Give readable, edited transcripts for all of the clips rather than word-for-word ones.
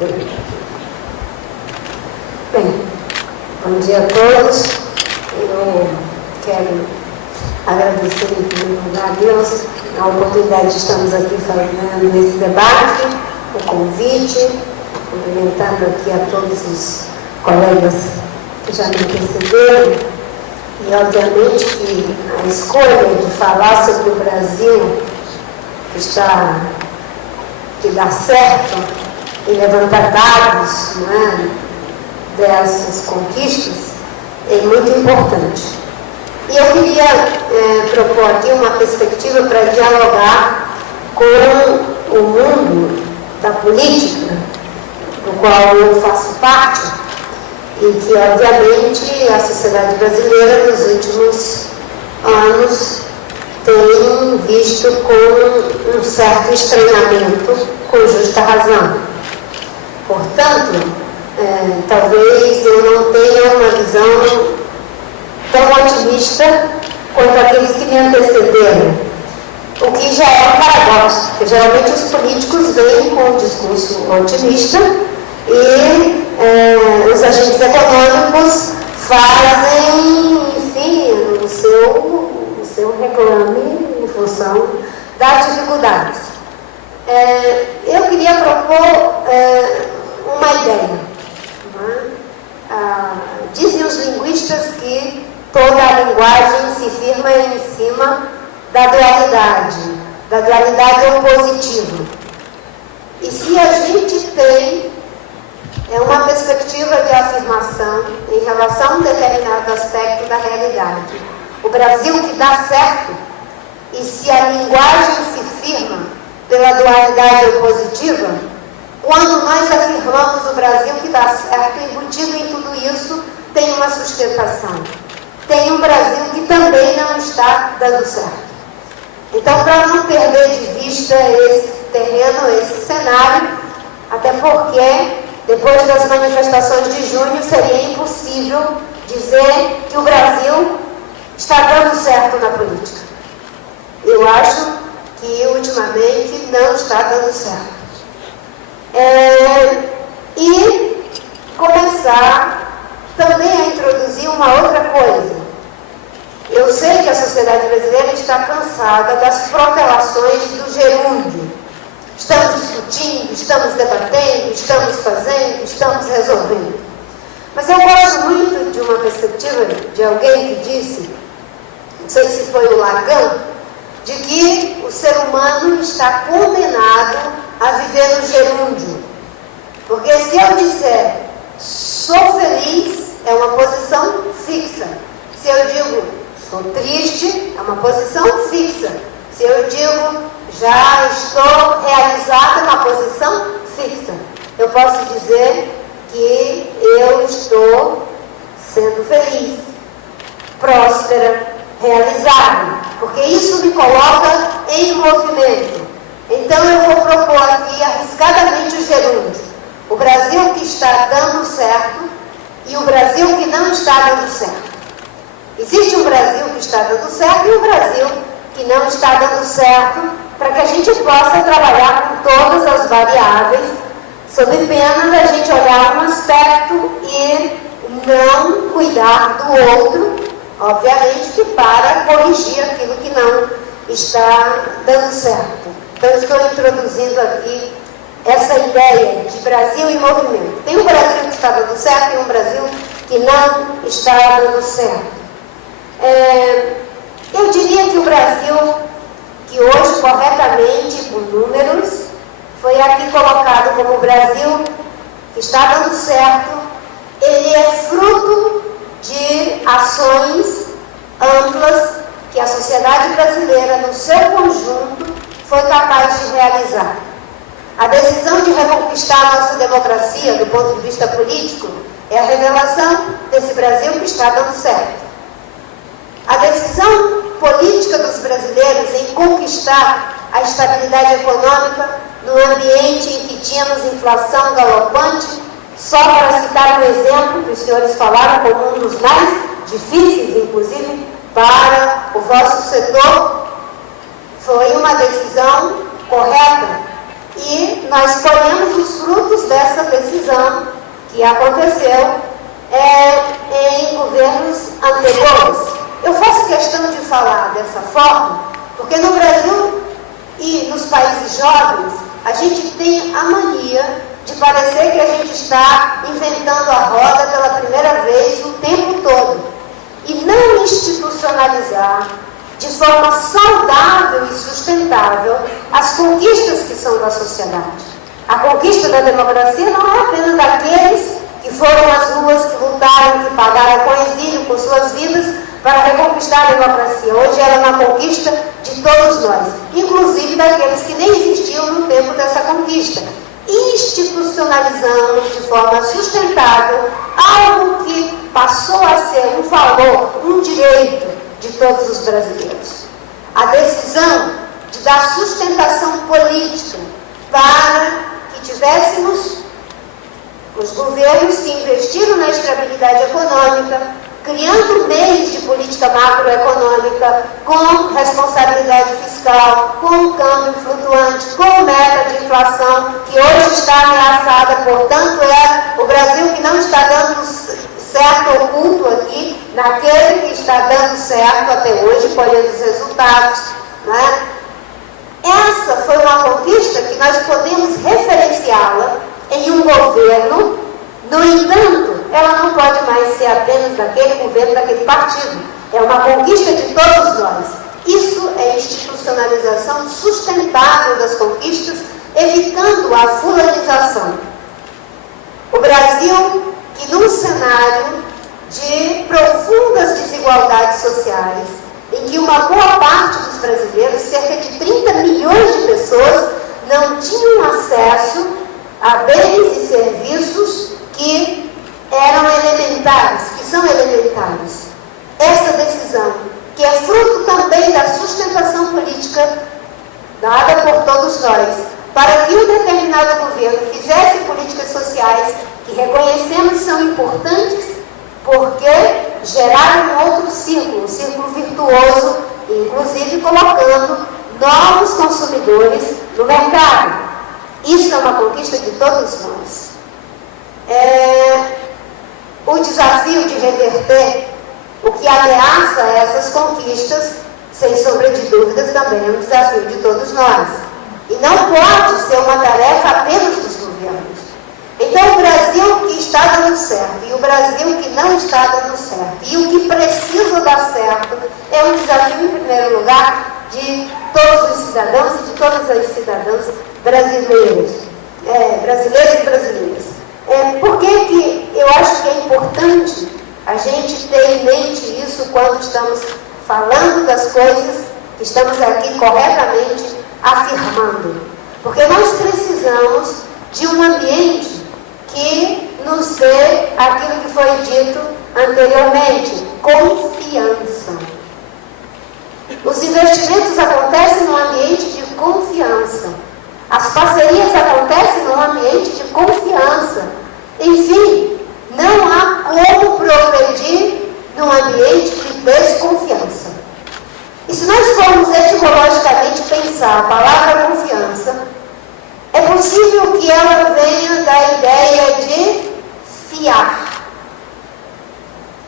Bem, bom dia a todos. Eu quero agradecer em primeiro lugar a Deus a oportunidade de estarmos aqui fazendo esse debate, o convite, cumprimentando aqui a todos os colegas que já me antecederam. E obviamente que a escolha de falar sobre o Brasil que dá certo e levantar dados, né, dessas conquistas é muito importante. E eu queria propor aqui uma perspectiva para dialogar com o mundo da política, do qual eu faço parte, e que, obviamente, a sociedade brasileira, nos últimos anos, tem visto com um certo estranhamento, com justa razão. Portanto, talvez eu não tenha uma visão tão otimista quanto aqueles que me antecederam, o que já é um paradoxo, porque geralmente os políticos vêm com um discurso otimista e os agentes econômicos fazem, enfim, o seu reclame em função das dificuldades. Eu queria propor uma ideia. Dizem os linguistas que toda a linguagem se firma em cima da dualidade opositiva. E se a gente tem uma perspectiva de afirmação em relação a um determinado aspecto da realidade, o Brasil que dá certo, e se a linguagem se firma pela dualidade opositiva, quando nós afirmamos o Brasil que dá certo, embutido em tudo isso, tem uma sustentação. Tem um Brasil que também não está dando certo. Então, para não perder de vista esse terreno, esse cenário, até porque, depois das manifestações de junho, seria impossível dizer que o Brasil está dando certo na política. Eu acho que, ultimamente, não está dando certo. E começar também a introduzir uma outra coisa. Eu sei que a sociedade brasileira está cansada das protelações do gerúndio. Estamos discutindo, estamos debatendo, estamos fazendo, estamos resolvendo. Mas eu gosto muito de uma perspectiva de alguém que disse, não sei se foi o Lacan, de que o ser humano está condenado a viver no gerúndio. Porque se eu disser sou feliz, é uma posição fixa. Se eu digo sou triste, é uma posição fixa. Se eu digo já estou realizada, é uma posição fixa. Eu posso dizer que eu estou sendo feliz, próspera, realizada, porque isso me coloca em movimento. Então eu vou propor aqui arriscadamente o gerúndio. O Brasil que está dando certo e o Brasil que não está dando certo. Existe um Brasil que está dando certo e um Brasil que não está dando certo, para que a gente possa trabalhar com todas as variáveis, sob pena da gente olhar um aspecto e não cuidar do outro, obviamente que para corrigir aquilo que não está dando certo. Então, eu estou introduzindo aqui essa ideia de Brasil em movimento. Tem um Brasil que está dando certo e um Brasil que não está dando certo. Eu diria que o Brasil, que hoje, corretamente, por números, foi aqui colocado como o Brasil que está dando certo, ele é fruto de ações amplas que a sociedade brasileira, no seu conjunto, foi capaz de realizar. A decisão de reconquistar a nossa democracia, do ponto de vista político, é a revelação desse Brasil que está dando certo. A decisão política dos brasileiros em conquistar a estabilidade econômica no ambiente em que tínhamos inflação galopante, só para citar um exemplo que os senhores falaram como um dos mais difíceis, inclusive, para o vosso setor, foi uma decisão correta. E nós colhemos os frutos dessa decisão que aconteceu em governos anteriores. Eu faço questão de falar dessa forma, porque no Brasil e nos países jovens, a gente tem a mania de parecer que a gente está inventando a roda pela primeira vez o tempo todo. E não institucionalizar de forma saudável e sustentável as conquistas que são da sociedade. A conquista da democracia não é apenas daqueles que foram às ruas, que lutaram, que pagaram com exílio, com suas vidas, para reconquistar a democracia. Hoje ela é uma conquista de todos nós, inclusive daqueles que nem existiam no tempo dessa conquista. Institucionalizamos de forma sustentável algo que passou a ser um valor, um direito de todos os brasileiros. A decisão de dar sustentação política para que tivéssemos os governos que investiram na estabilidade econômica, criando meios de política macroeconômica, com responsabilidade fiscal, com câmbio flutuante, com meta de inflação, que hoje está ameaçada. Portanto, é o Brasil que não está dando certo oculto aqui, naquele que está dando certo até hoje, colhendo os resultados, né? Essa foi uma conquista que nós podemos referenciá-la em um governo. No entanto, ela não pode mais ser apenas daquele governo, daquele partido. É uma conquista de todos nós. Isso é institucionalização sustentável das conquistas, evitando a fulanização. O Brasil, que num cenário de profundas desigualdades sociais, em que uma boa parte dos brasileiros, cerca de 30 milhões de pessoas, não tinham acesso a bens e serviços que eram elementares, que são elementares. Essa decisão, que é fruto também da sustentação política dada por todos nós, para que um determinado governo fizesse políticas sociais que reconhecemos são importantes, porque geraram um outro círculo, um círculo virtuoso, inclusive colocando novos consumidores no mercado. Isso é uma conquista de todos nós. O desafio de reverter o que ameaça essas conquistas, sem sombra de dúvidas, também é um desafio de todos nós. E não pode ser uma tarefa apenas dos governos. Então, o Brasil que está dando certo e o Brasil que não está dando certo, e o que precisa dar certo, é um desafio, em primeiro lugar, de todos os cidadãos e de todas as cidadãs brasileiras, brasileiros e brasileiras. Por que eu acho que é importante a gente ter em mente isso quando estamos falando das coisas que estamos aqui corretamente afirmando? Porque nós precisamos de um ambiente que nos dê aquilo que foi dito anteriormente, confiança. Os investimentos acontecem num ambiente de confiança. As parcerias acontecem num ambiente de confiança. Enfim, não há como progredir num ambiente de desconfiança. E se nós formos etimologicamente pensar a palavra confiança, é possível que ela venha da ideia de fiar.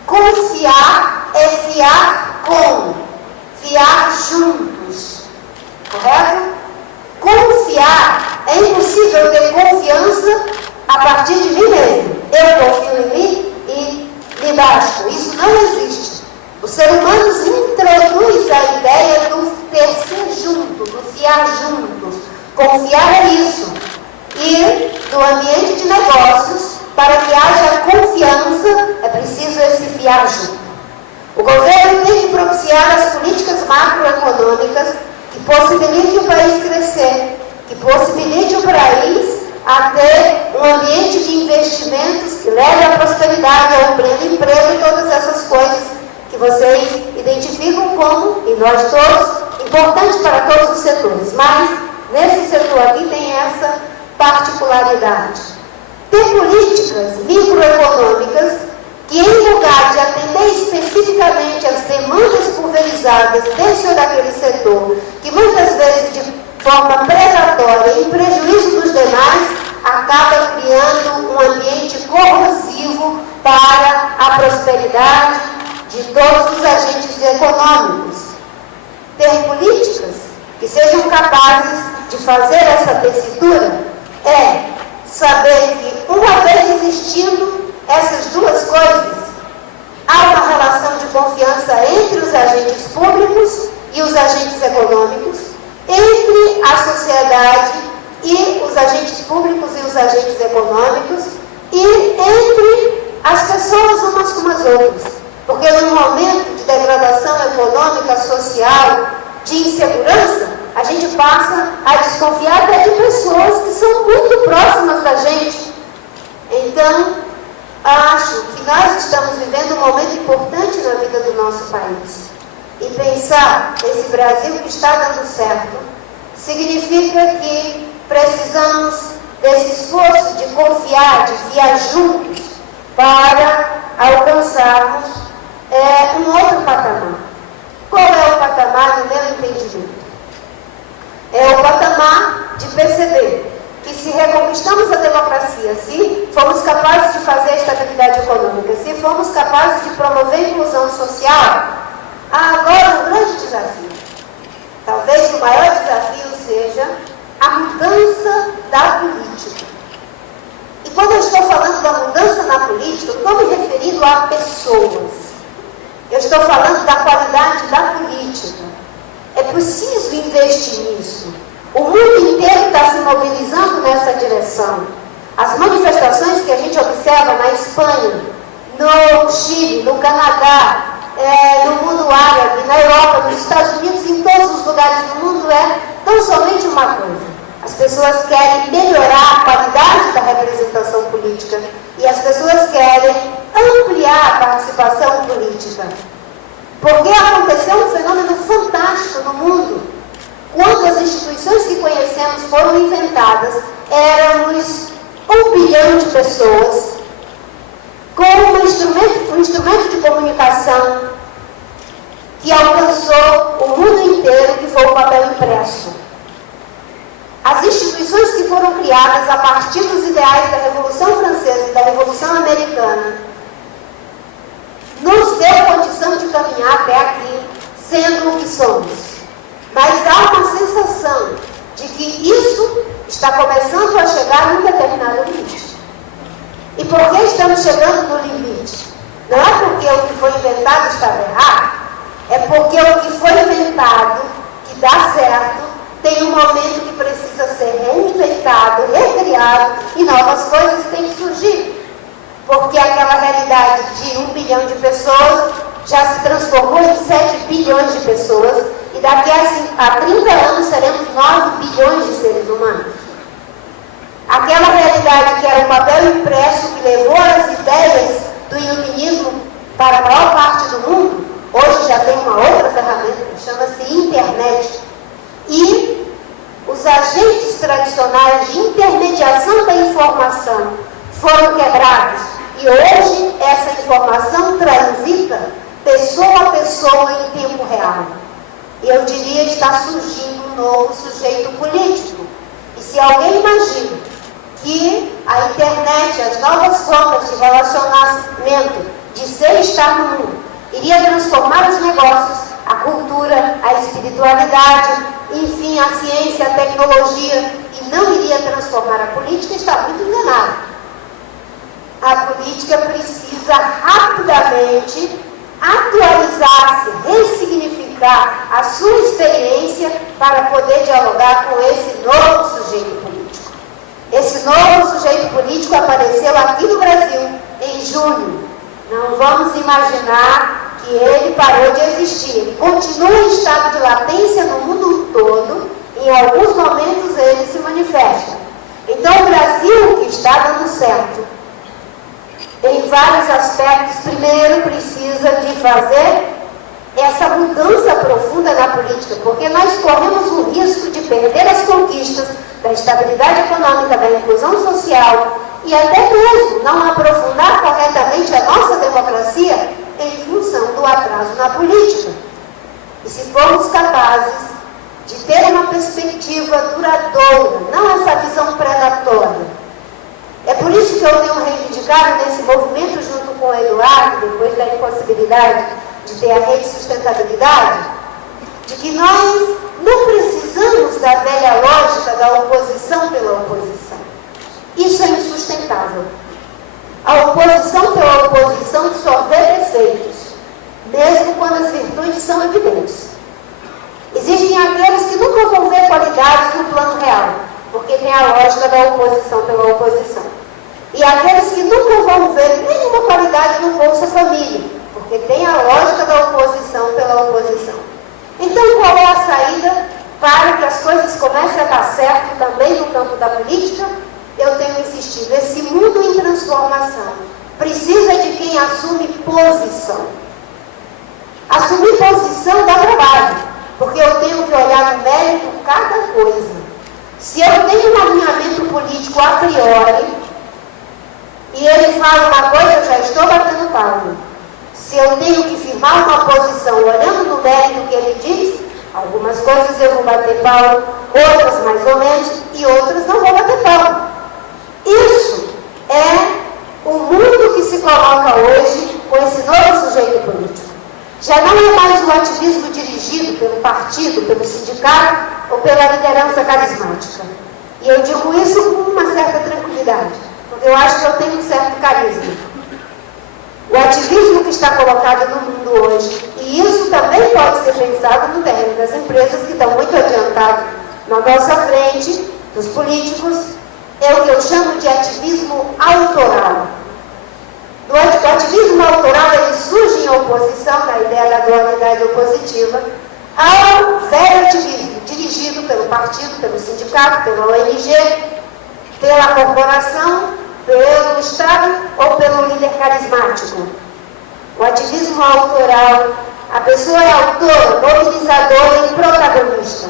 Confiar é fiar com, fiar juntos, correto? Confiar, é impossível ter confiança a partir de mim mesmo. Eu confio em mim e me basto. Isso não existe. O ser humano introduz a ideia do ter ser junto, do fiar juntos. Confiar é isso. E no ambiente de negócios, para que haja confiança, é preciso esse fiar junto. O governo tem que propiciar as políticas macroeconômicas que possibilitem o país crescer, que possibilite o país a ter um ambiente de investimentos que leve à prosperidade, ao pleno emprego e todas essas coisas que vocês identificam como, e nós todos, importantes para todos os setores. Mas, nesse setor aqui tem essa particularidade. Ter políticas microeconômicas que, em lugar de atender especificamente as demandas pulverizadas desse ou daquele setor, que muitas vezes de forma predatória, em prejuízo dos demais, acaba criando um ambiente prosperidade de todos os agentes econômicos. Ter políticas que sejam capazes de fazer essa tessitura é saber que, uma vez existindo essas duas coisas, há uma relação de confiança entre os agentes públicos e os agentes econômicos, entre a sociedade e os agentes públicos e os agentes econômicos, e entre as pessoas umas com as outras. Porque num momento de degradação econômica, social, de insegurança, a gente passa a desconfiar até de pessoas que são muito próximas da gente. Então, acho que nós estamos vivendo um momento importante na vida do nosso país. E pensar nesse Brasil que está dando certo significa que precisamos desse esforço de confiar, de viajar juntos para alcançarmos um outro patamar. Qual é o patamar, no meu entendimento? É o patamar de perceber que, se reconquistamos a democracia, se formos capazes de fazer a estabilidade econômica, se formos capazes de promover a inclusão social, há agora um grande desafio. Talvez o maior desafio seja a mudança da política. E quando eu estou falando da mudança na política, eu estou me referindo a pessoas. Eu estou falando da qualidade da política. É preciso investir nisso. O mundo inteiro está se mobilizando nessa direção. As manifestações que a gente observa na Espanha, no Chile, no Canadá, no mundo árabe, na Europa, nos Estados Unidos, em todos os lugares do mundo, é tão somente uma coisa. As pessoas querem melhorar a qualidade da representação política e as pessoas querem ampliar a participação política. Porque aconteceu um fenômeno fantástico no mundo. Quando as instituições que conhecemos foram inventadas, éramos 1 bilhão de pessoas com um instrumento de comunicação que alcançou o mundo inteiro, que foi o papel impresso. As instituições que foram criadas a partir dos ideais da Revolução Francesa e da Revolução Americana nos deu condição de caminhar até aqui, sendo o que somos. Mas há uma sensação de que isso está começando a chegar num determinado limite. E por que estamos chegando no limite? Não é porque o que foi inventado estava errado, é porque o que foi inventado, que dá certo, tem um momento que precisa ser reinventado, recriado, e novas coisas têm que surgir. Porque aquela realidade de 1 bilhão de pessoas já se transformou em 7 bilhões de pessoas, e daqui a 30 anos seremos 9 bilhões de seres humanos. Aquela realidade que era o papel impresso que levou as ideias do iluminismo para a maior parte do mundo, hoje já tem uma outra ferramenta, que chama-se internet. E os agentes tradicionais de intermediação da informação foram quebrados. E hoje essa informação transita pessoa a pessoa em tempo real. E eu diria que está surgindo um novo sujeito político. E se alguém imagina que a internet, as novas formas de relacionamento, de ser e estar no mundo, iria transformar os negócios, a cultura, a espiritualidade, enfim, a ciência, a tecnologia, e não iria transformar a política, está muito enganado. A política precisa rapidamente atualizar-se, ressignificar a sua experiência para poder dialogar com esse novo sujeito político. Esse novo sujeito político apareceu aqui no Brasil em junho. Não vamos imaginar que ele parou de existir. Ele continua em estado de latência no mundo todo. Em alguns momentos ele se manifesta. Então o Brasil, que está dando certo em vários aspectos, primeiro precisa de fazer essa mudança profunda na política, porque nós corremos o risco de perder as conquistas da estabilidade econômica, da inclusão social e até mesmo não aprofundar corretamente a nossa democracia em função do atraso na política. E se formos capazes de ter uma perspectiva duradoura, não essa visão predatória. É por isso que eu tenho reivindicado nesse movimento, junto com o Eduardo, depois da impossibilidade de ter a rede de sustentabilidade, de que nós não precisamos da velha lógica da oposição pela oposição. Isso é insustentável. A oposição pela oposição só vê defeitos, mesmo quando as virtudes são evidentes. Existem aqueles que nunca vão ver qualidades no plano real, porque tem a lógica da oposição pela oposição. E aqueles que nunca vão ver nenhuma qualidade no Bolsa Família, porque tem a lógica da oposição pela oposição. Então, qual é a saída para que as coisas comecem a dar certo também no campo da política? Eu tenho insistido, esse mundo em transformação precisa de quem assume posição. Assumir posição dá trabalho, porque eu tenho que olhar no mérito cada coisa. Se eu tenho um alinhamento político a priori, e ele fala uma coisa, eu já estou batendo palma. Se eu tenho que firmar uma posição olhando no mérito que ele diz, algumas coisas eu vou bater palma, outras mais ou menos, e outras não vou bater palma. Isso é o mundo que se coloca hoje com esse novo sujeito político. Já não é mais o ativismo dirigido pelo partido, pelo sindicato ou pela liderança carismática. E eu digo isso com uma certa tranquilidade, porque eu acho que eu tenho um certo carisma. O ativismo que está colocado no mundo hoje, e isso também pode ser pensado no terreno das empresas que estão muito adiantadas na nossa frente, dos políticos, é o que eu chamo de ativismo autoral. O ativismo autoral, ele surge em oposição da ideia da dualidade opositiva ao velho ativismo dirigido pelo partido, pelo sindicato, pela ONG, pela corporação, pelo Estado ou pelo líder carismático. O ativismo autoral, a pessoa é autora, mobilizadora e protagonista.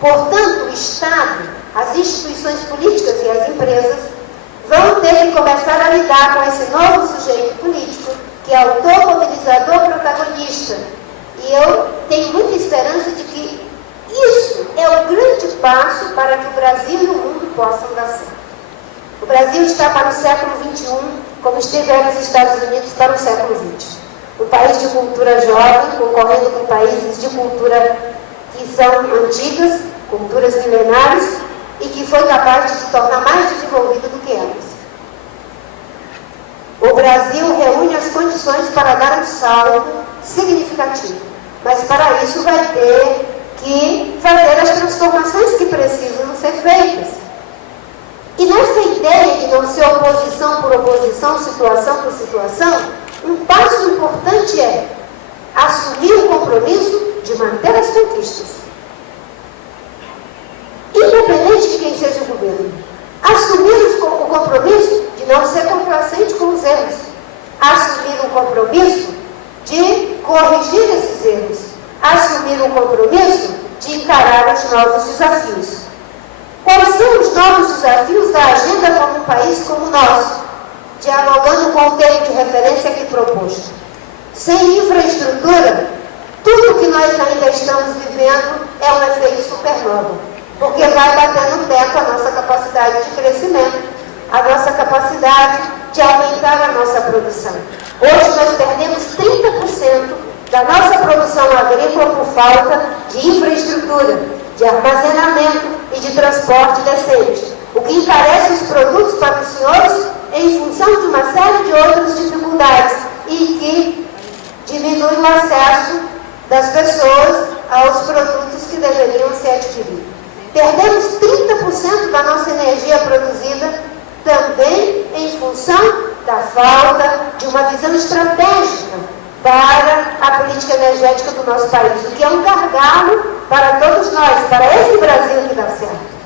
Portanto, o Estado, as instituições políticas e as empresas vão ter que começar a lidar com esse novo sujeito político, que é autor, mobilizador, protagonista. E eu tenho muita esperança de que isso é o grande passo para que o Brasil e o mundo possam dar certo. O Brasil está para o século XXI, como estiveram os Estados Unidos para o século XX. Um país de cultura jovem, concorrendo com países de cultura que são antigas, culturas milenares, e que foi capaz de se tornar mais desenvolvido do que elas. O Brasil reúne as condições para dar um salto significativo, mas para isso vai ter que fazer as transformações que precisam ser feitas. E nessa ideia de não ser oposição por oposição, situação por situação, um passo importante é assumir o compromisso de manter as conquistas. Independente de quem seja o governo. Assumir o compromisso de não ser complacente com os erros. Assumir o compromisso de corrigir esses erros. Assumir o compromisso de encarar os novos desafios. Quais são os novos desafios da agenda como um país como o nosso? Dialogando com o termo de referência aqui proposto. Sem infraestrutura, tudo que nós ainda estamos vivendo é um efeito supernova, porque vai bater no teto a nossa capacidade de crescimento, a nossa capacidade de aumentar a nossa produção. Hoje nós perdemos 30% da nossa produção agrícola por falta de infraestrutura, de armazenamento e de transporte decente, o que encarece os produtos para os senhores em função de uma série de outras dificuldades e que diminui o acesso das pessoas aos produtos que deveriam ser adquiridos. Perdemos 30% da nossa energia produzida também em função da falta de uma visão estratégica para a política energética do nosso país, o que é um gargalo para todos nós, para esse Brasil que dá certo.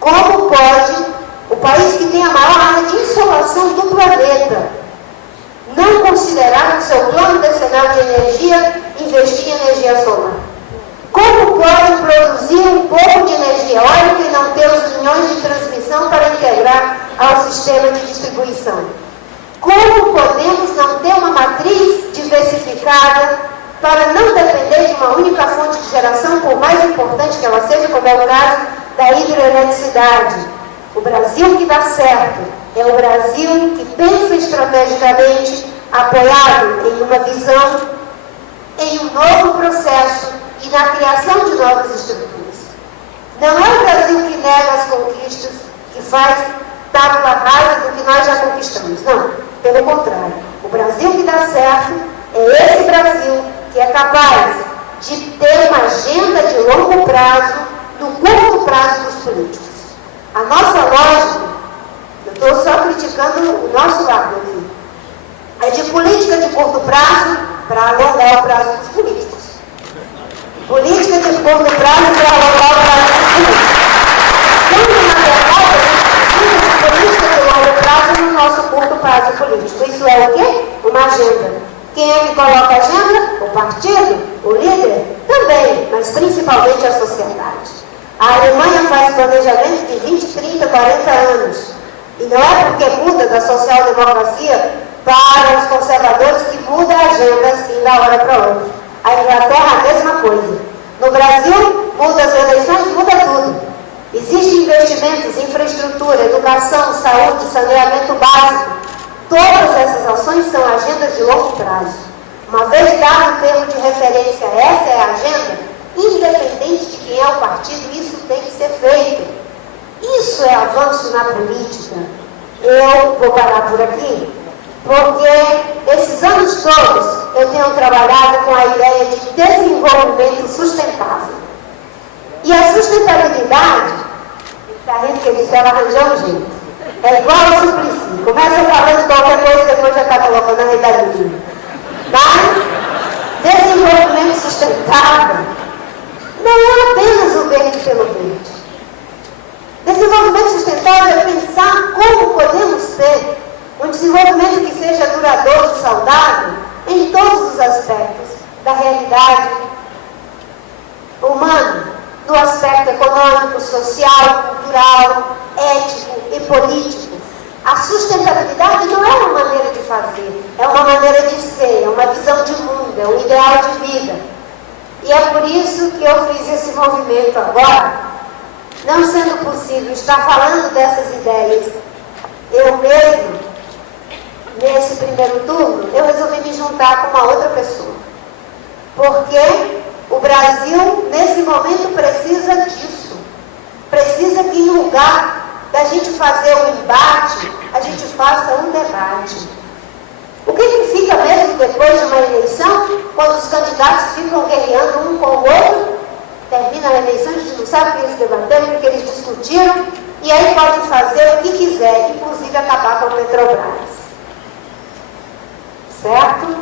Como pode o país que tem a maior área de insolação do planeta não considerar no seu plano decenal de energia investir em energia solar? Como pode produzir um pouco de energia eólica e não ter os linhões de transmissão para integrar ao sistema de distribuição? Como podemos não ter uma matriz diversificada para não depender de uma única fonte de geração, por mais importante que ela seja, como é o caso da hidroeletricidade? O Brasil que dá certo é o Brasil que pensa estrategicamente apoiado em uma visão, em um novo processo e na criação de novas estruturas. Não é o Brasil que nega as conquistas, que faz tábua rasa do que nós já conquistamos. Não, pelo contrário. O Brasil que dá certo é esse Brasil que é capaz de ter uma agenda de longo prazo, no curto prazo dos políticos. A nossa lógica, eu estou só criticando o nosso lado aqui, é de política de curto prazo para alongar o prazo dos políticos. Política de curto prazo para alongar o prazo dos políticos. Quando, na verdade, a gente precisa de política de longo prazo no nosso curto prazo político. Isso é o quê? Uma agenda. Quem é que coloca a agenda? O partido? O líder? Também, mas principalmente a sociedade. A Alemanha faz planejamento de 20, 30, 40 anos. E não é porque muda da social-democracia para os conservadores que muda a agenda assim da hora para outra. A Inglaterra a mesma coisa. No Brasil, muda as eleições, muda tudo. Existem investimentos em infraestrutura, educação, saúde, saneamento básico. Todas essas ações são agendas de longo prazo. Uma vez dado o termo de referência, essa é a agenda, independente de quem é o partido, isso tem que ser feito. Isso é avanço na política. Eu vou parar por aqui, porque esses anos todos eu tenho trabalhado com a ideia de desenvolvimento sustentável. E a sustentabilidade, está rindo que eles ela arranjar um jeito. É igual ao Suplicy. Começa falando qualquer coisa, depois já está colocando a realidade. Mas desenvolvimento sustentável não é apenas o verde pelo verde. Desenvolvimento sustentável é pensar como podemos ter um desenvolvimento que seja duradouro e saudável em todos os aspectos da realidade humana, no aspecto econômico, social, cultural, ético e político. A sustentabilidade não é uma maneira de fazer, é uma maneira de ser, é uma visão de mundo, é um ideal de vida. E é por isso que eu fiz esse movimento agora, não sendo possível estar falando dessas ideias. Eu mesmo, nesse primeiro turno, eu resolvi me juntar com uma outra pessoa. Porque o Brasil, nesse momento, precisa disso. Precisa que, em lugar da gente fazer um embate, a gente faça um debate. O que fica mesmo depois de uma eleição, quando os candidatos ficam guerreando um com o outro? Termina a eleição, a gente não sabe o que eles debateram, o que eles discutiram, e aí podem fazer o que quiser, inclusive acabar com a Petrobras. Certo?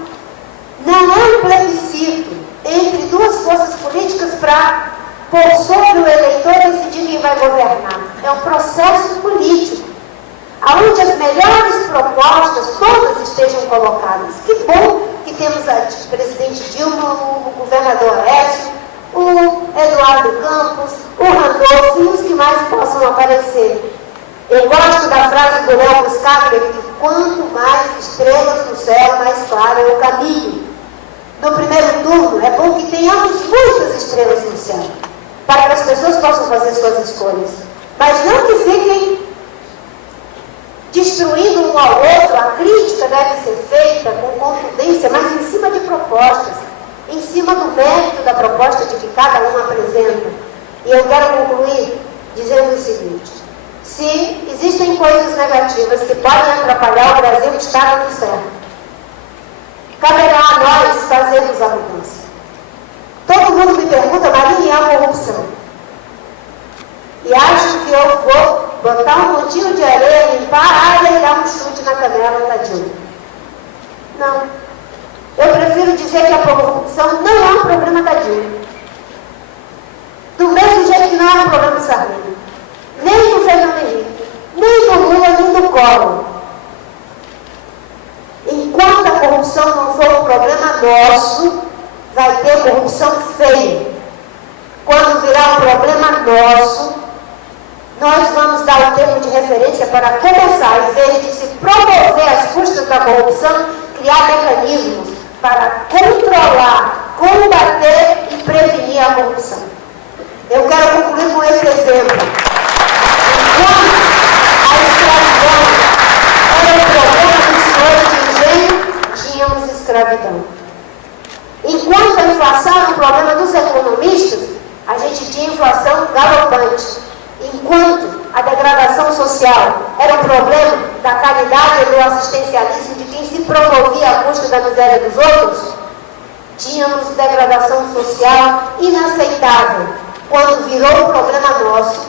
Não é um plebiscito entre duas forças políticas para pôr sobre o eleitor decidir quem vai governar. É um processo político, onde as melhores propostas todas estejam colocadas. Que bom que temos a presidente Dilma, o governador Aécio, o Eduardo Campos, o Randolfo e os que mais possam aparecer. Eu gosto da frase do Léo Buscaglia, que quanto mais estrelas no céu, mais claro é o caminho. No primeiro turno, é bom que tenhamos muitas estrelas no céu, para que as pessoas possam fazer suas escolhas. Mas não que fiquem destruindo um ao outro. A crítica deve ser feita com contundência, mas em cima de propostas, em cima do mérito da proposta de que cada um apresenta. E eu quero concluir dizendo o seguinte: se existem coisas negativas que podem atrapalhar o Brasil estar no certo, caberá a nós fazermos a mudança. Todo mundo me pergunta, Maria, e a corrupção? E acham que eu vou botar um montinho de areia, limpar a área e dar um chute na canela da Dilma? Não. Eu prefiro dizer que a corrupção não é um problema da Dilma. Do mesmo jeito que não é um problema do Sarney, nem do Fernando Henrique, nem do Lula, nem do Collor. Enquanto a corrupção não for um problema nosso, vai ter corrupção feia. Quando virar um problema nosso, nós vamos dar o termo de referência para começar, em vez de se promover as custas da corrupção, criar mecanismos para controlar, combater e prevenir a corrupção. Eu quero concluir com esse exemplo. Enquanto a escravidão era o problema dos senhores de engenho, escravidão. Enquanto a inflação era um problema dos economistas, a gente tinha inflação galopante. Enquanto a degradação social era um problema da caridade e do assistencialismo de quem se promovia à custa da miséria dos outros, tínhamos degradação social inaceitável. Quando virou um problema nosso,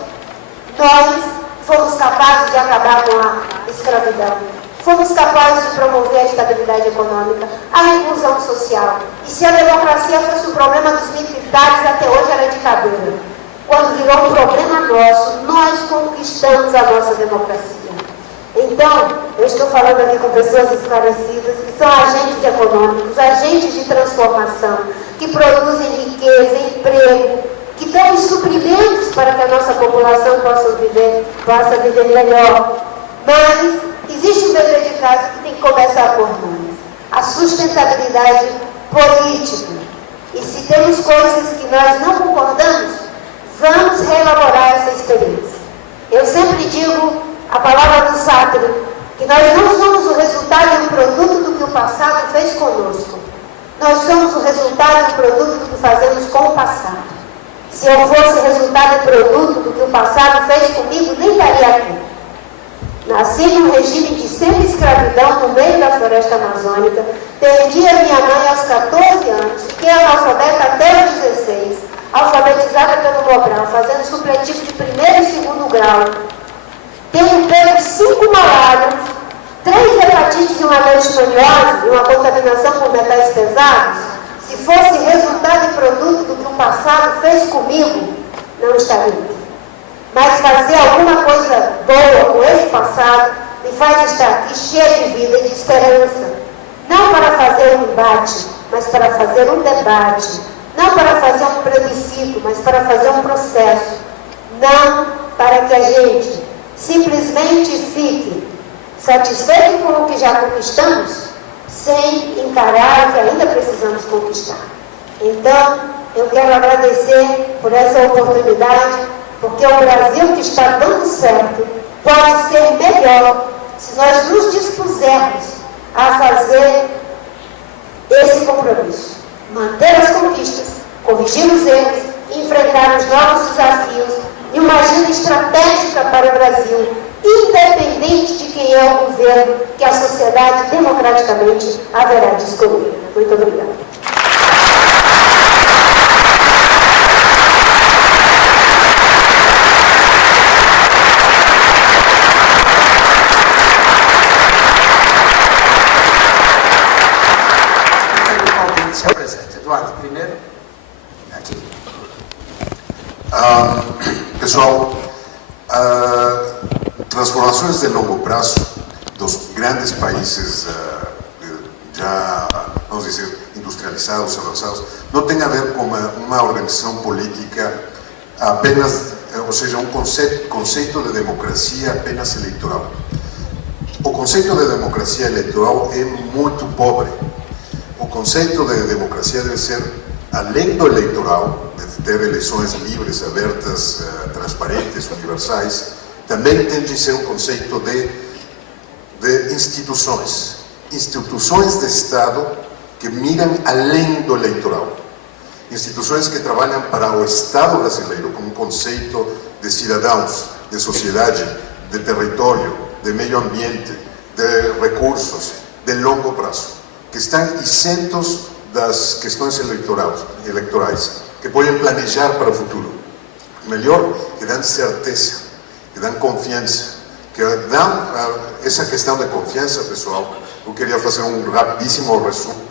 nós fomos capazes de acabar com a escravidão. Fomos capazes de promover a estabilidade econômica, a inclusão social. E se a democracia fosse um problema dos militares, até hoje era de cadeira. Quando virou um problema nosso, nós conquistamos a nossa democracia. Então, eu estou falando aqui com pessoas esclarecidas, que são agentes econômicos, agentes de transformação, que produzem riqueza, emprego, que dão os suprimentos para que a nossa população possa viver melhor. Mas existe um dever de casa que tem que começar por nós. A sustentabilidade política. E se temos coisas que nós não concordamos, vamos reelaborar essa experiência. Eu sempre digo a palavra do Sartre, que nós não somos o resultado e o produto do que o passado fez conosco. Nós somos o resultado e o produto do que fazemos com o passado. Se eu fosse resultado e produto do que o passado fez comigo, nem estaria aqui. Nasci num regime de semi-escravidão no meio da floresta amazônica, perdi a minha mãe aos 14 anos, fiquei analfabeta até os 16, alfabetizada pelo Mobral, fazendo supletivo de primeiro e segundo grau, tendo pego 5 malárias, 3 hepatites e uma leishmaniose e uma contaminação por metais pesados. Se fosse resultado e produto do que o passado fez comigo, não estaria aqui. Mas fazer alguma coisa boa com esse passado me faz estar aqui cheia de vida e de esperança. Não para fazer um embate, mas para fazer um debate. Não para fazer um plebiscito, mas para fazer um processo. Não para que a gente simplesmente fique satisfeito com o que já conquistamos, sem encarar o que ainda precisamos conquistar. Então, eu quero agradecer por essa oportunidade, porque o Brasil que está dando certo pode ser melhor se nós nos dispusermos a fazer esse compromisso. Manter as conquistas, corrigir os erros, enfrentar os novos desafios e uma agenda estratégica para o Brasil, independente de quem é o governo que a sociedade democraticamente haverá de escolher. Muito obrigada. Se apresenta. Eduardo, primeiro, aqui. Pessoal, transformações de longo prazo dos grandes países já, vamos dizer, industrializados, avançados, não tem a ver com uma organização política apenas, ou seja, um conceito de democracia apenas eleitoral. O conceito de democracia eleitoral é muito pobre. O conceito de democracia deve ser, além do eleitoral, de ter eleições livres, abertas, transparentes, universais, também tem de ser um conceito de instituições de Estado que miram além do eleitoral. Instituições que trabalham para o Estado brasileiro como um conceito de cidadãos, de sociedade, de território, de meio ambiente, de recursos, de longo prazo, que estão isentos das questões eleitorais, que podem planejar para o futuro. Melhor, que dão certeza, que dão confiança, que dão essa questão de confiança, pessoal. Eu queria fazer um rapidíssimo resumo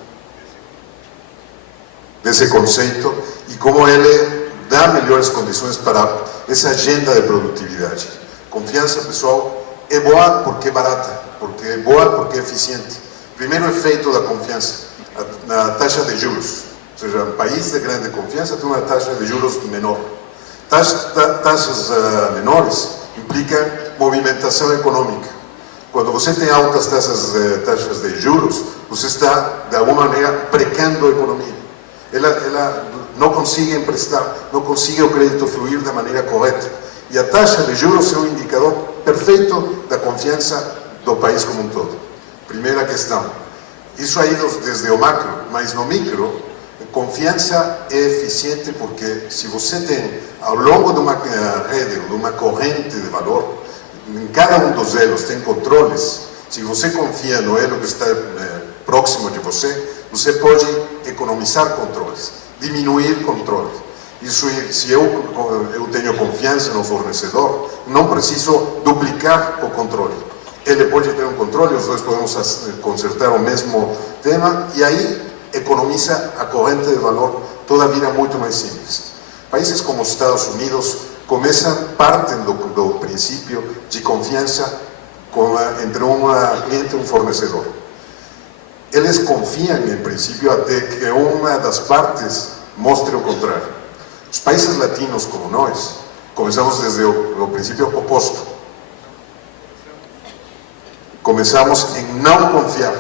desse conceito e como ele dá melhores condições para essa agenda de produtividade. Confiança, pessoal, é boa porque é barata, porque é boa porque é eficiente. Primeiro efeito da confiança, na taxa de juros. Ou seja, um país de grande confiança tem uma taxa de juros menor. Taxas menores implicam movimentação econômica. Quando você tem altas taxas de juros, você está, de alguma maneira, precando a economia. Ela não consegue emprestar, não consegue o crédito fluir da maneira correta. E a taxa de juros é um indicador perfeito da confiança do país como um todo. Primeira questão. Isso aí desde o macro, mas no micro, confiança é eficiente porque se você tem, ao longo de uma rede, de uma corrente de valor, em cada um dos elos tem controles. Se você confia no elo que está próximo de você, você pode economizar controles, diminuir controles. Isso, se eu tenho confiança no fornecedor, não preciso duplicar o controle. Ele pode ter um controle, os dois podemos consertar o mesmo tema, e aí economiza a corrente de valor, toda vira muito mais simples. Países como os Estados Unidos partem do princípio de confiança entre um cliente e um fornecedor. Eles confiam, em princípio, até que uma das partes mostre o contrário. Os países latinos como nós, começamos desde o princípio oposto. Começamos em não confiar.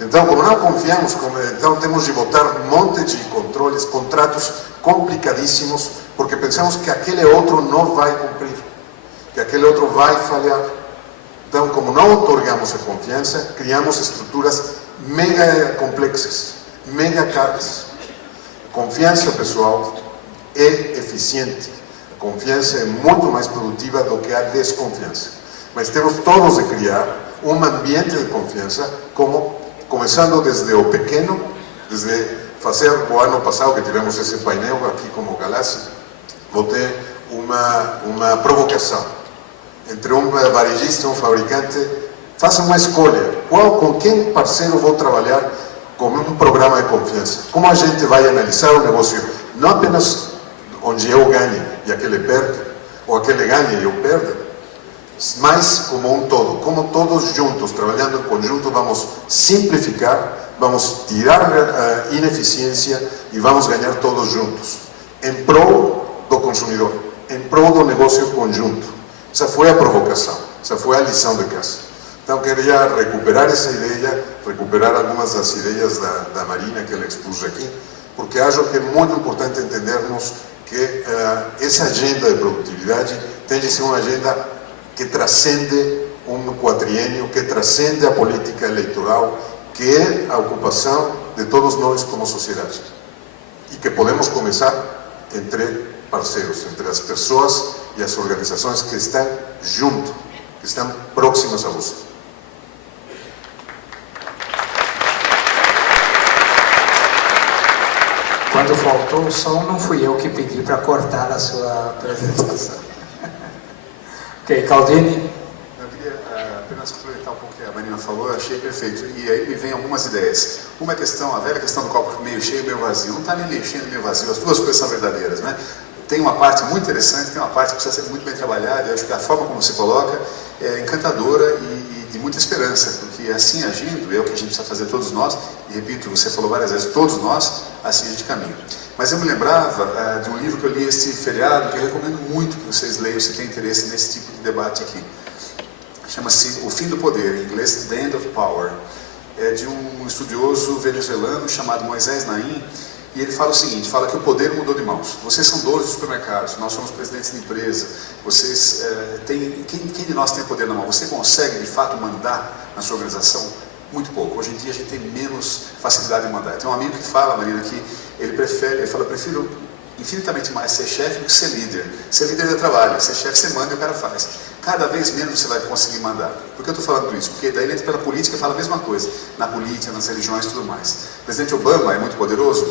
Então, como não confiamos, então temos de botar um monte de controles, contratos complicadíssimos, porque pensamos que aquele outro não vai cumprir, que aquele outro vai falhar. Então, como não otorgamos a confiança, criamos estruturas mega complexas, mega caras. Confiança, pessoal, é eficiente. A confiança é muito mais produtiva do que a desconfiança. Mas temos todos de criar um ambiente de confiança, começando desde o pequeno, desde fazer o ano passado que tivemos esse painel aqui como Galassi, botei uma provocação entre um varejista e um fabricante. Faça uma escolha, com quem parceiro vou trabalhar com um programa de confiança. Como a gente vai analisar o negócio, não apenas onde eu ganhe e aquele perde, ou aquele ganhe e eu perda, mas como um todo, como todos juntos, trabalhando em conjunto, vamos simplificar, vamos tirar a ineficiência e vamos ganhar todos juntos, em prol do consumidor, em prol do negócio conjunto. Essa foi a provocação, essa foi a lição de casa. Então, queria recuperar essa ideia, recuperar algumas das ideias da Marina que ela expôs aqui, porque acho que é muito importante entendermos que essa agenda de produtividade tem de ser uma agenda que transcende um quatriênio, que transcende a política eleitoral, que é a ocupação de todos nós como sociedade. E que podemos começar entre parceiros, entre as pessoas e as organizações que estão junto, que estão próximas a você. Quando faltou o som, não fui eu que pedi para cortar a sua apresentação. Ok, Caldini. Eu queria apenas complementar um pouco o que a Marina falou, eu achei perfeito. E aí me vem algumas ideias. Uma questão, a velha questão do copo meio cheio e meio vazio. Não está nem meio cheio nem meio vazio, as duas coisas são verdadeiras, né? Tem uma parte muito interessante, tem uma parte que precisa ser muito bem trabalhada. Eu acho que a forma como você coloca é encantadora e de muita esperança, porque assim agindo, é o que a gente precisa fazer todos nós, e repito, você falou várias vezes, todos nós, assim a gente caminha. Mas eu me lembrava de um livro que eu li este feriado, que eu recomendo muito que vocês leiam se tem interesse nesse tipo de debate aqui. Chama-se O Fim do Poder, em inglês The End of Power. É de um estudioso venezuelano chamado Moisés Naim, e ele fala o seguinte, fala que o poder mudou de mãos. Vocês são donos de supermercados, nós somos presidentes de empresa, vocês quem de nós tem poder na mão? Você consegue de fato mandar na sua organização? Muito pouco. Hoje em dia a gente tem menos facilidade de mandar. Tem um amigo que fala, Marina, que ele fala, prefiro infinitamente mais ser chefe do que ser líder. Ser líder é trabalho, ser chefe você manda e o cara faz. Cada vez menos você vai conseguir mandar. Por que eu estou falando isso? Porque daí ele entra pela política e fala a mesma coisa. Na política, nas religiões e tudo mais. O presidente Obama é muito poderoso,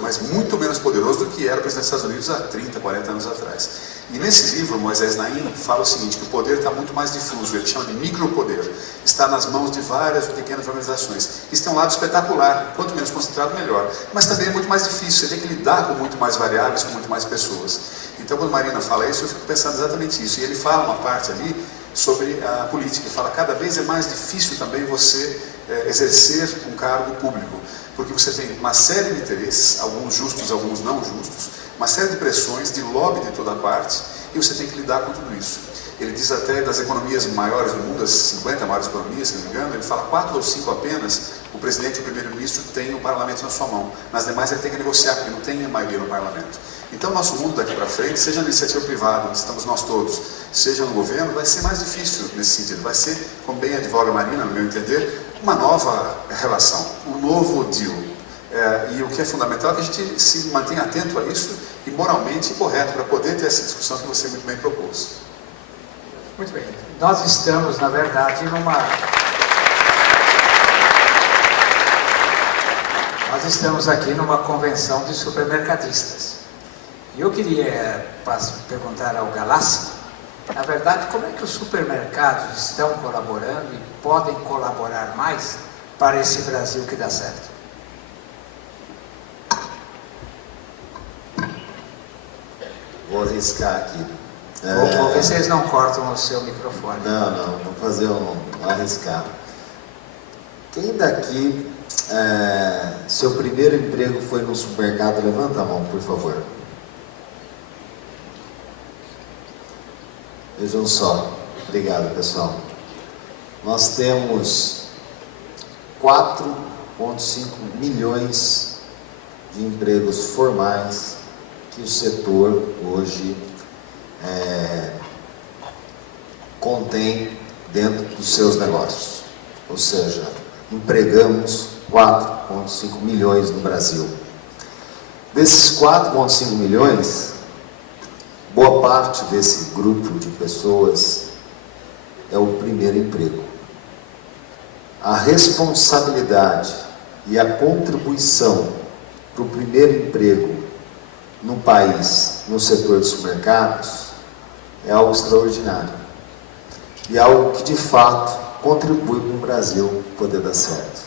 mas muito menos poderoso do que era o presidente dos Estados Unidos há 30, 40 anos atrás. E nesse livro, Moisés Naim fala o seguinte, que o poder está muito mais difuso, ele chama de micropoder. Está nas mãos de várias pequenas organizações. Isso tem um lado espetacular, quanto menos concentrado, melhor. Mas também é muito mais difícil, você tem que lidar com muito mais variáveis, com muito mais pessoas. Então, quando a Marina fala isso, eu fico pensando exatamente isso. E ele fala uma parte ali sobre a política, ele fala, cada vez é mais difícil também você exercer um cargo público, porque você tem uma série de interesses, alguns justos, alguns não justos, uma série de pressões, de lobby de toda parte, e você tem que lidar com tudo isso. Ele diz até das economias maiores do mundo, as 50 maiores economias, se não me engano, ele fala 4 ou 5 apenas, o presidente e o primeiro-ministro têm o parlamento na sua mão. Nas demais ele tem que negociar, porque não tem a maioria no parlamento. Então, nosso mundo daqui para frente, seja na iniciativa privada, onde estamos nós todos, seja no governo, vai ser mais difícil nesse sentido. Vai ser, como bem advoga a Marina, no meu entender, uma nova relação, um novo deal. E o que é fundamental é que a gente se mantenha atento a isso e moralmente correto para poder ter essa discussão que você muito bem propôs. Muito bem. Nós estamos, na verdade, Nós estamos aqui numa convenção de supermercadistas. E eu queria perguntar ao Galassi, na verdade, como é que os supermercados estão colaborando e podem colaborar mais para esse Brasil que dá certo? Vou arriscar aqui. Vou ver se eles não cortam o seu microfone. Não, vou fazer arriscar. Quem daqui, seu primeiro emprego foi no supermercado? Levanta a mão, por favor. Vejam só. Obrigado, pessoal. Nós temos 4,5 milhões de empregos formais que o setor hoje contém dentro dos seus negócios. Ou seja, empregamos 4,5 milhões no Brasil. Desses 4,5 milhões, boa parte desse grupo de pessoas é o primeiro emprego. A responsabilidade e a contribuição para o primeiro emprego no país, no setor de supermercados, é algo extraordinário. E é algo que, de fato, contribui para o Brasil poder dar certo.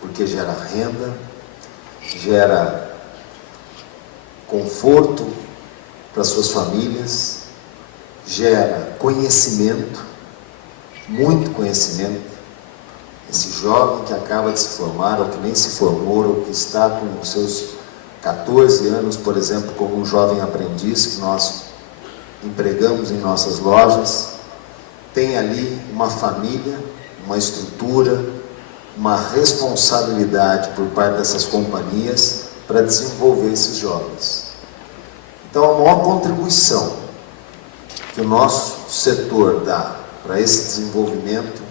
Porque gera renda, gera conforto para suas famílias, gera conhecimento, muito conhecimento. Esse jovem que acaba de se formar, ou que nem se formou, ou que está com os seus 14 anos, por exemplo, como um jovem aprendiz que nós empregamos em nossas lojas, tem ali uma família, uma estrutura, uma responsabilidade por parte dessas companhias para desenvolver esses jovens. Então, a maior contribuição que o nosso setor dá para esse desenvolvimento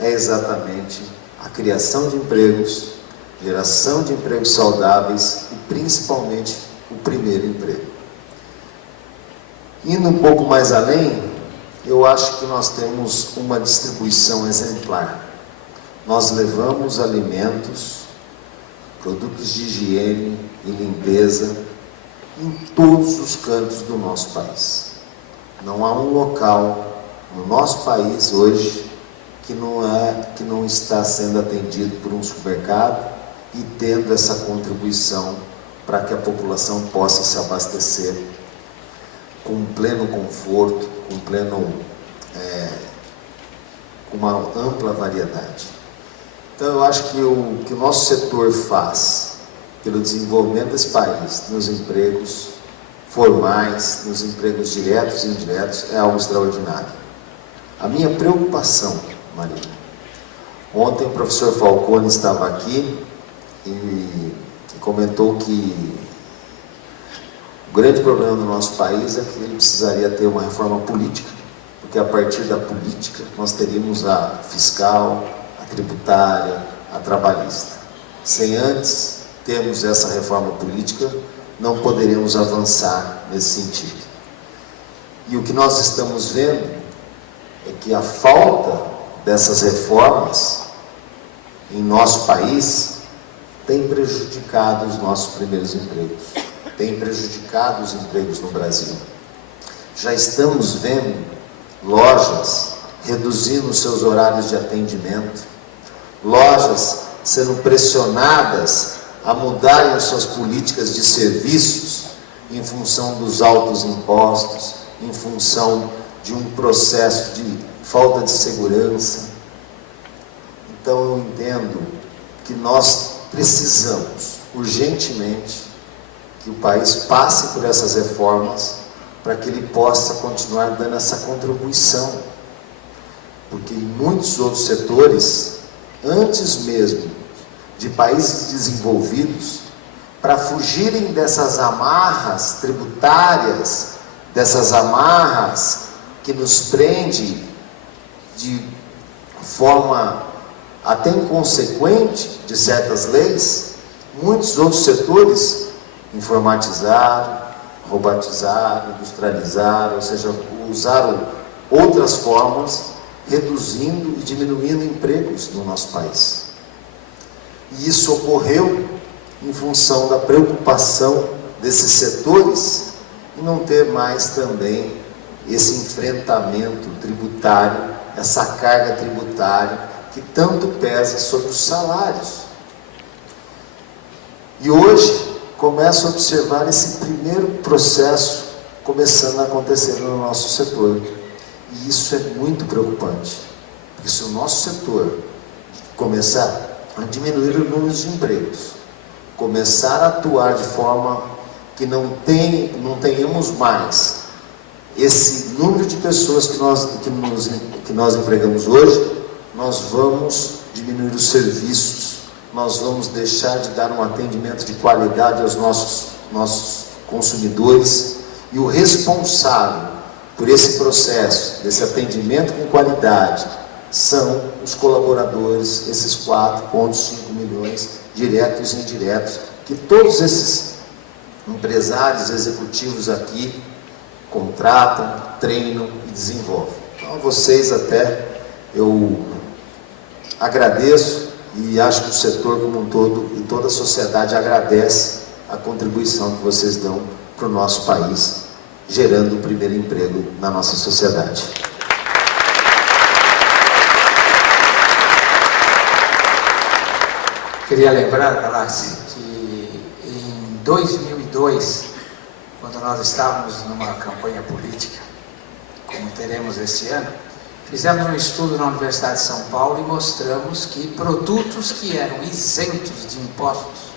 é exatamente a criação de empregos, geração de empregos saudáveis e principalmente o primeiro emprego. Indo um pouco mais além, eu acho que nós temos uma distribuição exemplar. Nós levamos alimentos, produtos de higiene e limpeza em todos os cantos do nosso país. Não há um local no nosso país hoje que não está sendo atendido por um supermercado e tendo essa contribuição para que a população possa se abastecer com pleno conforto, com uma ampla variedade. Então eu acho que o que o nosso setor faz pelo desenvolvimento desse país, nos empregos formais, nos empregos diretos e indiretos, é algo extraordinário. A minha preocupação, Marina, ontem o professor Falcone estava aqui e comentou que o grande problema do nosso país é que ele precisaria ter uma reforma política, porque a partir da política nós teríamos a fiscal, a tributária, a trabalhista. Sem antes termos essa reforma política, não poderemos avançar nesse sentido. E o que nós estamos vendo é que a falta dessas reformas em nosso país tem prejudicado os nossos primeiros empregos, tem prejudicado os empregos no Brasil. Já estamos vendo lojas reduzindo seus horários de atendimento, lojas sendo pressionadas a mudarem as suas políticas de serviços em função dos altos impostos, em função de um processo de falta de segurança. Então eu entendo que nós precisamos urgentemente que o país passe por essas reformas para que ele possa continuar dando essa contribuição, porque em muitos outros setores, antes mesmo de países desenvolvidos, para fugirem dessas amarras tributárias, dessas amarras que nos prende de forma até inconsequente de certas leis, muitos outros setores informatizaram, robotizaram, industrializaram, ou seja, usaram outras formas, reduzindo e diminuindo empregos no nosso país. E isso ocorreu em função da preocupação desses setores em não ter mais também esse enfrentamento tributário, essa carga tributária que tanto pesa sobre os salários. E hoje começo a observar esse primeiro processo começando a acontecer no nosso setor. E isso é muito preocupante, porque se o nosso setor começar a diminuir o número de empregos, começar a atuar de forma que não tenhamos mais esse número de pessoas que nós empregamos hoje, nós vamos diminuir os serviços, nós vamos deixar de dar um atendimento de qualidade aos nossos consumidores, e o responsável por esse processo, desse atendimento com qualidade, são os colaboradores, esses 4,5 milhões, diretos e indiretos, que todos esses empresários executivos aqui contratam, treinam e desenvolvem. Então, a vocês até eu agradeço, e acho que o setor como um todo e toda a sociedade agradece a contribuição que vocês dão para o nosso país, gerando o primeiro emprego na nossa sociedade. Queria lembrar, Galassi, que em 2002, quando nós estávamos numa campanha política, como teremos este ano, fizemos um estudo na Universidade de São Paulo e mostramos que produtos que eram isentos de impostos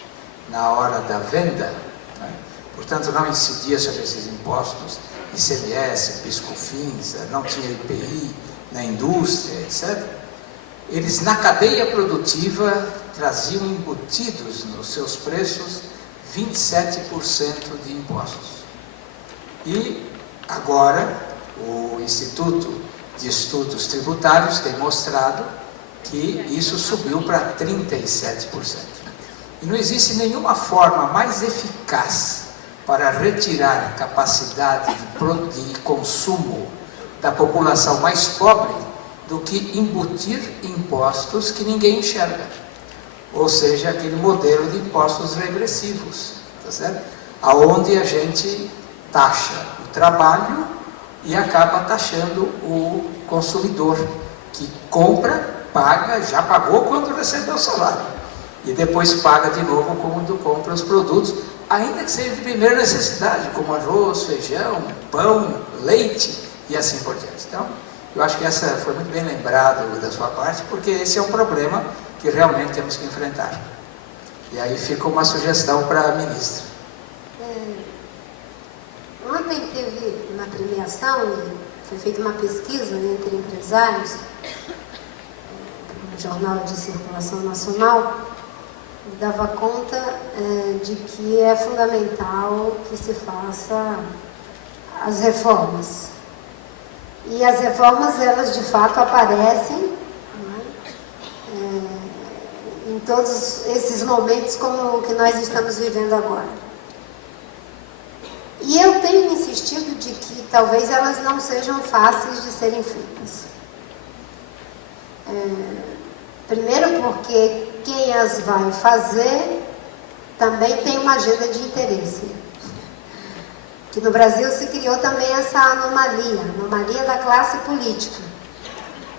na hora da venda, né, portanto não incidia sobre esses impostos, ICMS, PIS/COFINS, não tinha IPI na indústria, etc., eles na cadeia produtiva traziam embutidos nos seus preços 27% de impostos. E agora o Instituto de Estudos Tributários tem mostrado que isso subiu para 37%. E não existe nenhuma forma mais eficaz para retirar capacidade de consumo da população mais pobre do que embutir impostos que ninguém enxerga. Ou seja, aquele modelo de impostos regressivos, tá certo? Aonde a gente taxa o trabalho e acaba taxando o consumidor, que compra, paga, já pagou quando recebeu o salário, e depois paga de novo quando compra os produtos, ainda que seja de primeira necessidade, como arroz, feijão, pão, leite e assim por diante. Então, eu acho que essa foi muito bem lembrado da sua parte, porque esse é um problema que realmente temos que enfrentar. E aí fica uma sugestão para a ministra. Ontem teve uma premiação, foi feita uma pesquisa entre empresários, no Jornal de Circulação Nacional, dava conta de que é fundamental que se faça as reformas. E as reformas, elas de fato aparecem, né, em todos esses momentos como o que nós estamos vivendo agora. E eu tenho insistido de que talvez elas não sejam fáceis de serem feitas. Primeiro porque quem as vai fazer também tem uma agenda de interesse. Que no Brasil se criou também essa anomalia da classe política.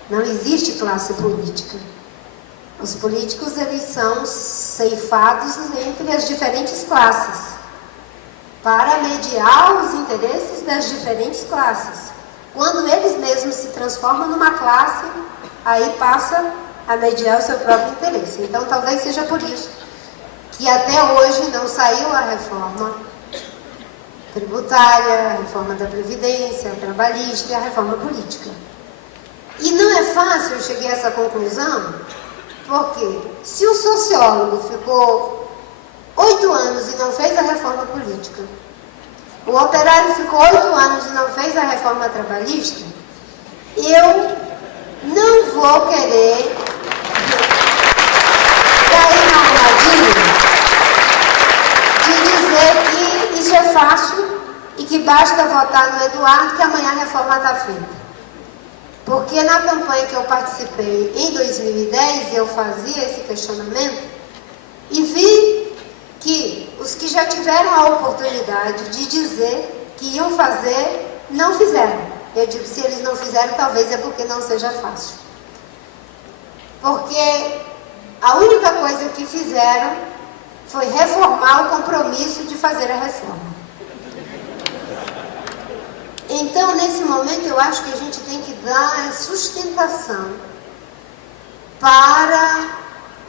Não existe classe política. Os políticos, eles são ceifados entre as diferentes classes, para mediar os interesses das diferentes classes. Quando eles mesmos se transformam numa classe, aí passa a mediar o seu próprio interesse. Então, talvez seja por isso que até hoje não saiu a reforma tributária, a reforma da Previdência, a trabalhista e a reforma política. E não é fácil, eu cheguei a essa conclusão, porque se o sociólogo ficou 8 anos e não fez a reforma política, o operário ficou 8 anos e não fez a reforma trabalhista, eu não vou querer cair na armadilha de dizer que isso é fácil e que basta votar no Eduardo que amanhã a reforma está feita. Porque na campanha que eu participei em 2010, eu fazia esse questionamento e vi que os que já tiveram a oportunidade de dizer que iam fazer, não fizeram. Eu digo, se eles não fizeram, talvez é porque não seja fácil. Porque a única coisa que fizeram foi reformar o compromisso de fazer a reforma. Então, nesse momento, eu acho que a gente tem que dar sustentação para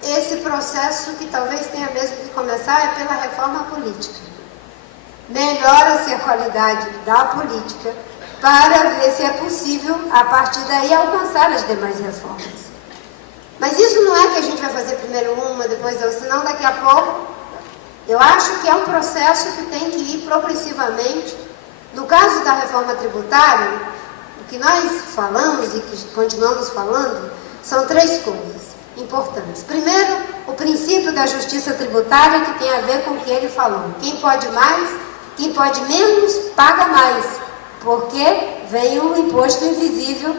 esse processo que talvez tenha mesmo que começar é pela reforma política. Melhora-se a qualidade da política para ver se é possível, a partir daí, alcançar as demais reformas. Mas isso não é que a gente vai fazer primeiro uma, depois outra, senão daqui a pouco, eu acho que é um processo que tem que ir progressivamente. No caso da reforma tributária, o que nós falamos e que continuamos falando, são 3 coisas importantes. Primeiro, o princípio da justiça tributária, que tem a ver com o que ele falou. Quem pode mais, quem pode menos, paga mais, porque vem um imposto invisível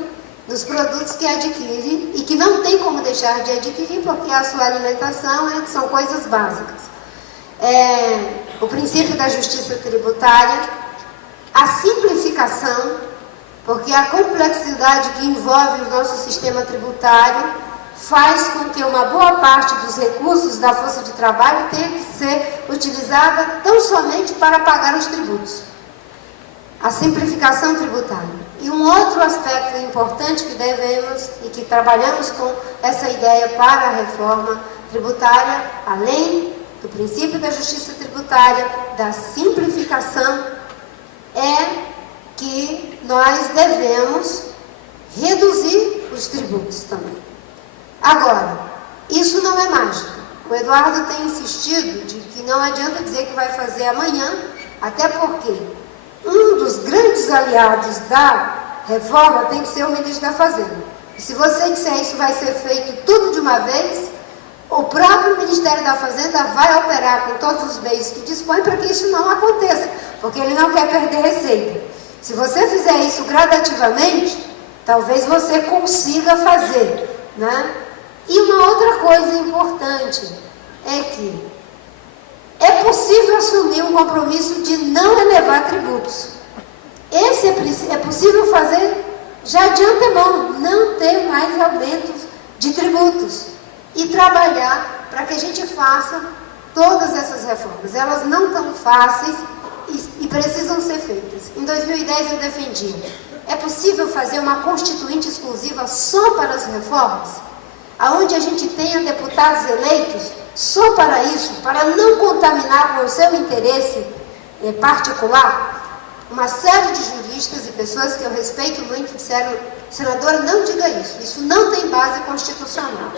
dos produtos que adquire e que não tem como deixar de adquirir, porque a sua alimentação são coisas básicas. O princípio da justiça tributária, a simplificação, porque a complexidade que envolve o nosso sistema tributário faz com que uma boa parte dos recursos da força de trabalho tenha que ser utilizada tão somente para pagar os tributos. A simplificação tributária. E um outro aspecto importante que devemos e que trabalhamos com essa ideia para a reforma tributária, além do princípio da justiça tributária, da simplificação, é que nós devemos reduzir os tributos também. Agora, isso não é mágica. O Eduardo tem insistido de que não adianta dizer que vai fazer amanhã, até porque um dos grandes aliados da reforma tem que ser o ministro da Fazenda. E se você disser isso vai ser feito tudo de uma vez, o próprio Ministério da Fazenda vai operar com todos os meios que dispõe para que isso não aconteça, porque ele não quer perder receita. Se você fizer isso gradativamente, talvez você consiga fazer, né? E uma outra coisa importante é que é possível assumir um compromisso de não elevar tributos. Esse é possível fazer já de antemão, não ter mais aumentos de tributos e trabalhar para que a gente faça todas essas reformas. Elas não tão fáceis e precisam ser feitas. Em 2010 eu defendia, é possível fazer uma constituinte exclusiva só para as reformas, aonde a gente tenha deputados eleitos só para isso, para não contaminar com o seu interesse particular. Uma série de juristas e pessoas que eu respeito muito disseram, senadora, não diga isso, isso não tem base constitucional.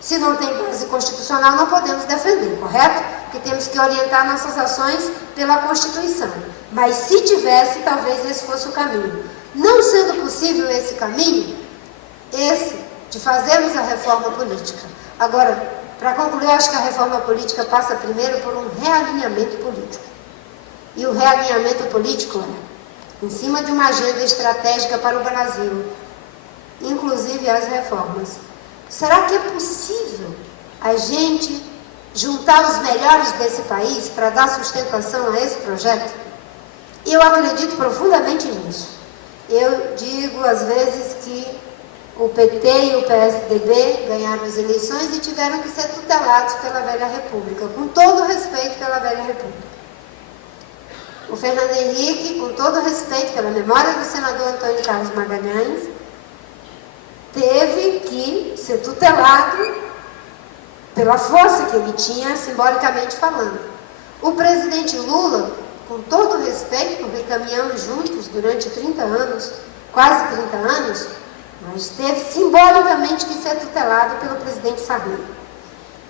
Se não tem base constitucional, não podemos defender, correto? Porque temos que orientar nossas ações pela Constituição. Mas se tivesse, talvez esse fosse o caminho. Não sendo possível esse caminho, esse de fazermos a reforma política. Agora, para concluir, eu acho que a reforma política passa primeiro por um realinhamento político. E o realinhamento político é em cima de uma agenda estratégica para o Brasil, inclusive as reformas. Será que é possível a gente juntar os melhores desse país para dar sustentação a esse projeto? Eu acredito profundamente nisso. Eu digo às vezes que o PT e o PSDB ganharam as eleições e tiveram que ser tutelados pela velha República, com todo o respeito pela velha República. O Fernando Henrique, com todo o respeito pela memória do senador Antônio Carlos Magalhães, teve que ser tutelado pela força que ele tinha, simbolicamente falando. O presidente Lula, com todo o respeito, porque caminhamos juntos durante 30 anos, quase 30 anos, mas teve simbolicamente que ser tutelado pelo presidente Sarney.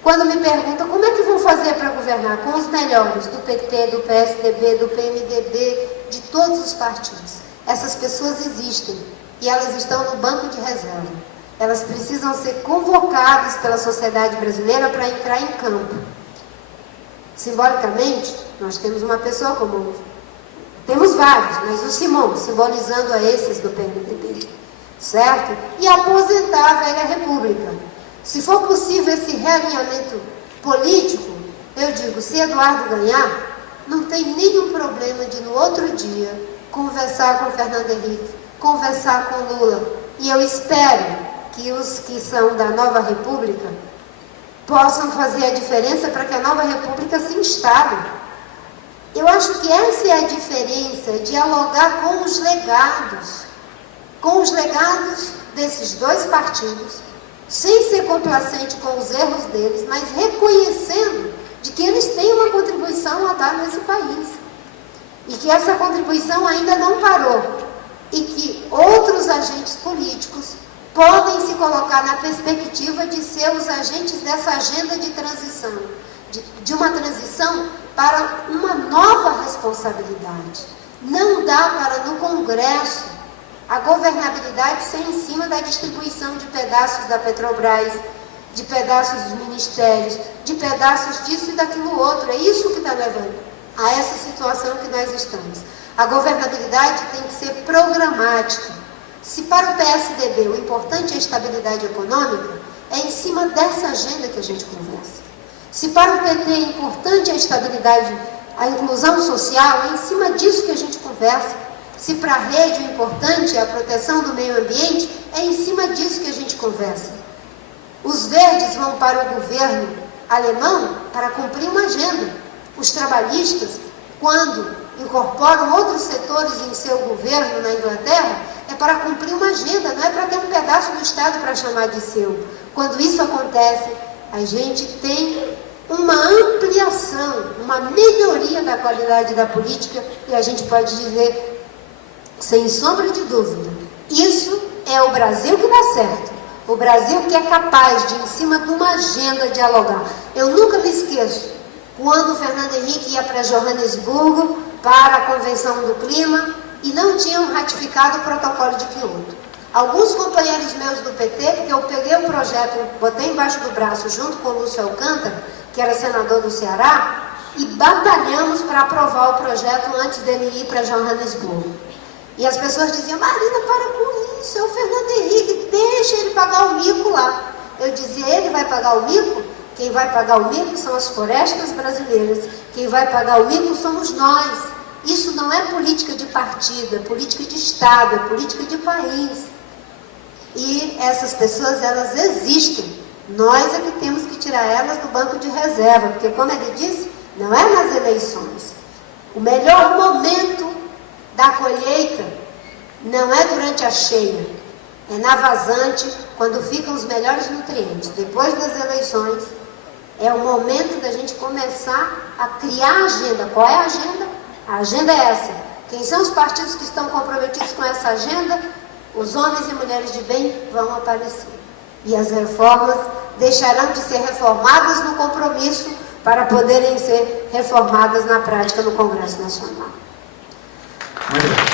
Quando me perguntam como é que vão fazer para governar com os melhores, do PT, do PSDB, do PMDB, de todos os partidos. Essas pessoas existem e elas estão no banco de reserva. Elas precisam ser convocadas pela sociedade brasileira para entrar em campo. Simbolicamente, nós temos uma pessoa como... Temos vários, mas o Simão, simbolizando a esses do PMDB, certo? E aposentar a velha república. Se for possível esse realinhamento político, eu digo, se Eduardo ganhar, não tem nenhum problema de no outro dia conversar com Fernando Henrique, conversar com Lula. E eu espero que os que são da nova república possam fazer a diferença para que a nova república se instale. Eu acho que essa é a diferença, dialogar com os legados desses dois partidos, sem ser complacente com os erros deles, mas reconhecendo de que eles têm uma contribuição a dar nesse país. E que essa contribuição ainda não parou. E que outros agentes políticos podem se colocar na perspectiva de ser os agentes dessa agenda de transição. De uma transição para uma nova responsabilidade. Não dá para, no Congresso, a governabilidade ser em cima da distribuição de pedaços da Petrobras, de pedaços dos ministérios, de pedaços disso e daquilo outro. É isso que está levando a essa situação que nós estamos. A governabilidade tem que ser programática. Se para o PSDB o importante é a estabilidade econômica, é em cima dessa agenda que a gente conversa. Se para o PT é importante a estabilidade, a inclusão social, é em cima disso que a gente conversa. Se para a rede o importante é a proteção do meio ambiente, é em cima disso que a gente conversa. Os verdes vão para o governo alemão para cumprir uma agenda. Os trabalhistas, quando incorporam outros setores em seu governo na Inglaterra, é para cumprir uma agenda, não é para ter um pedaço do Estado para chamar de seu. Quando isso acontece, a gente tem uma ampliação, uma melhoria da qualidade da política e a gente pode dizer, sem sombra de dúvida, isso é o Brasil que dá certo. O Brasil que é capaz de, em cima de uma agenda, dialogar. Eu nunca me esqueço, quando o Fernando Henrique ia para Joanesburgo, para a Convenção do Clima, e não tinham ratificado o protocolo de Kyoto. Alguns companheiros meus do PT, porque eu peguei o projeto, botei embaixo do braço, junto com o Lúcio Alcântara, que era senador do Ceará, e batalhamos para aprovar o projeto antes dele ir para Joanesburgo. E as pessoas diziam, Marina, para com isso, é o Fernando Henrique, deixa ele pagar o mico lá. Eu dizia, ele vai pagar o mico? Quem vai pagar o mico são as florestas brasileiras. Quem vai pagar o mico somos nós. Isso não é política de partido, é política de Estado, é política de país. E essas pessoas, elas existem. Nós é que temos que tirar elas do banco de reserva, porque, como ele disse, não é nas eleições. O melhor momento da colheita não é durante a cheia, é na vazante, quando ficam os melhores nutrientes. Depois das eleições, é o momento da gente começar a criar a agenda. Qual é a agenda? A agenda é essa. Quem são os partidos que estão comprometidos com essa agenda? Os homens e mulheres de bem vão aparecer. E as reformas deixarão de ser reformadas no compromisso para poderem ser reformadas na prática no Congresso Nacional. Muito bem.